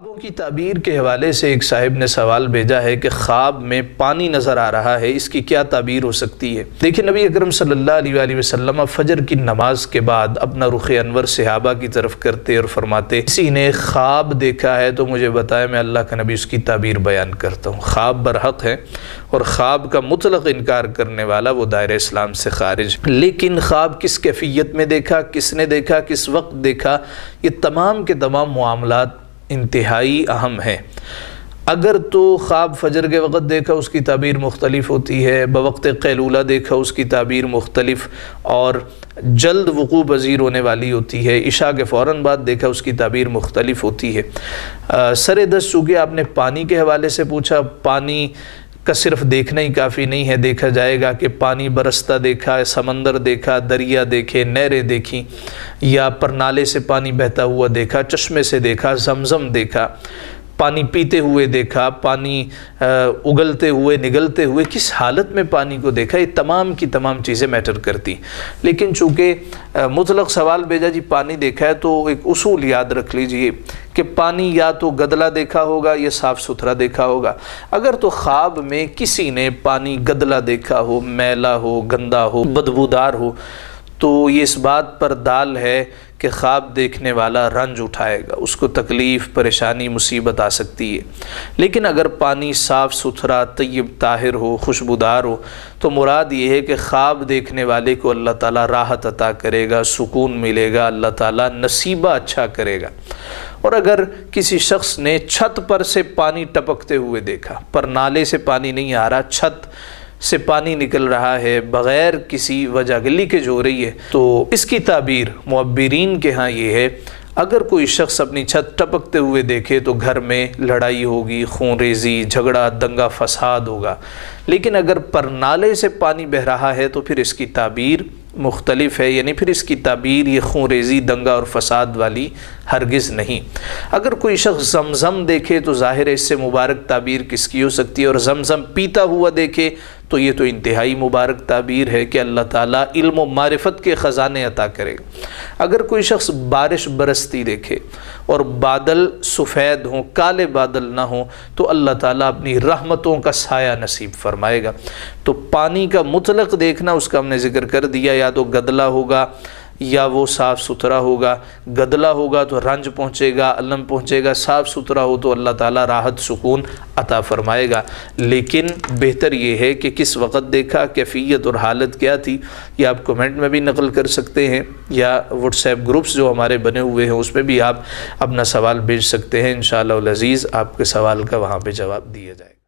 خوابوں کی تعبیر کے حوالے سے ایک صاحب نے سوال بھیجا ہے کہ خواب میں پانی نظر آ رہا ہے، اس کی کیا تعبیر ہو سکتی ہے؟ دیکھیں، نبی اکرم صلی اللہ علیہ وآلہ وسلم فجر کی نماز کے بعد اپنا رخ انور صحابہ کی طرف کرتے اور فرماتے، کسی نے خواب دیکھا ہے تو مجھے بتائے، میں اللہ کا نبی اس کی تعبیر بیان کرتا ہوں۔ خواب برحق ہے اور خواب کا مطلق انکار کرنے والا وہ دائرہ اسلام سے خارج۔ لیکن خواب کس کیفیت میں دیکھا، کس نے دیکھا، کس وقت دیکھا، یہ تمام کے تمام معاملات انتہائی اہم ہے۔ اگر تو خواب فجر کے وقت دیکھا اس کی تعبیر مختلف ہوتی ہے، بوقت قیلولہ دیکھا اس کی تعبیر مختلف اور جلد وقوع پذیر ہونے والی ہوتی ہے، عشاء کے فوراً بعد دیکھا اس کی تعبیر مختلف ہوتی ہے۔ سر دست چونکہ آپ نے پانی کے حوالے سے پوچھا، پانی کا صرف دیکھنا ہی کافی نہیں ہے، دیکھا جائے گا کہ پانی برستا دیکھا، سمندر دیکھا، دریا دیکھے، نہریں دیکھی، یا پرنالے سے پانی بہتا ہوا دیکھا، چشمے سے دیکھا، زمزم دیکھا، پانی پیتے ہوئے دیکھا، پانی اگلتے ہوئے نگلتے ہوئے، کس حالت میں پانی کو دیکھا، یہ تمام کی تمام چیزیں میٹر کرتی۔ لیکن چونکہ مطلق سوال بھیجا جی پانی دیکھا ہے، تو ایک اصول یاد رکھ لیجئے کہ پانی یا تو گدلا دیکھا ہوگا یا صاف ستھرا دیکھا ہوگا۔ اگر تو خواب میں کسی نے پانی گدلا دیکھا ہو، میلا ہو، گندا ہو، بدبودار ہو، تو یہ اس بات پر دال ہے کہ خواب دیکھنے والا رنج اٹھائے گا، اس کو تکلیف، پریشانی، مصیبت آ سکتی ہے۔ لیکن اگر پانی صاف ستھرا، طیب طاہر ہو، خوشبودار ہو، تو مراد یہ ہے کہ خواب دیکھنے والے کو اللہ تعالیٰ راحت عطا کرے گا، سکون ملے گا، اللہ تعالیٰ نصیبہ اچھا کرے گا۔ اور اگر کسی شخص نے چھت پر سے پانی ٹپکتے ہوئے دیکھا، پر نالے سے پانی نہیں آ رہا، چھت سے پانی نکل رہا ہے بغیر کسی وجہ گلی کے جو ہو رہی ہے، تو اس کی تعبیر معبرین کے ہاں یہ ہے، اگر کوئی شخص اپنی چھت ٹپکتے ہوئے دیکھے تو گھر میں لڑائی ہوگی، خون ریزی، جھگڑا، دنگا فساد ہوگا۔ لیکن اگر پرنالے سے پانی بہہ رہا ہے تو پھر اس کی تعبیر مختلف ہے، یعنی پھر اس کی تعبیر یہ خون ریزی، دنگا اور فساد والی ہرگز نہیں۔ اگر کوئی شخص زمزم دیکھے تو ظاہر ہے اس سے مبارک تعبیر کس کی ہو سکتی ہے، اور زمزم پیتا ہوا دیکھے تو یہ تو انتہائی مبارک تعبیر ہے کہ اللہ تعالیٰ علم و معرفت کے خزانے عطا کرے گا۔ اگر کوئی شخص بارش برستی دیکھے اور بادل سفید ہوں، کالے بادل نہ ہوں، تو اللہ تعالیٰ اپنی رحمتوں کا سایہ نصیب فرمائے گا۔ تو پانی کا مطلق دیکھنا، اس کا ہم نے ذکر کر دیا، یا تو گدلا ہوگا یا وہ صاف ستھرا ہوگا۔ گدلا ہوگا تو رنج پہنچے گا، الم پہنچے گا، صاف ستھرا ہو تو اللہ تعالیٰ راحت سکون عطا فرمائے گا۔ لیکن بہتر یہ ہے کہ کس وقت دیکھا، کیفیت اور حالت کیا تھی، یہ آپ کومنٹ میں بھی نقل کر سکتے ہیں، یا واٹس ایپ گروپس جو ہمارے بنے ہوئے ہیں اس میں بھی آپ اپنا سوال بھیج سکتے ہیں۔ انشاءاللہ العزیز آپ کے سوال کا وہاں پہ جواب دیا جائے گا۔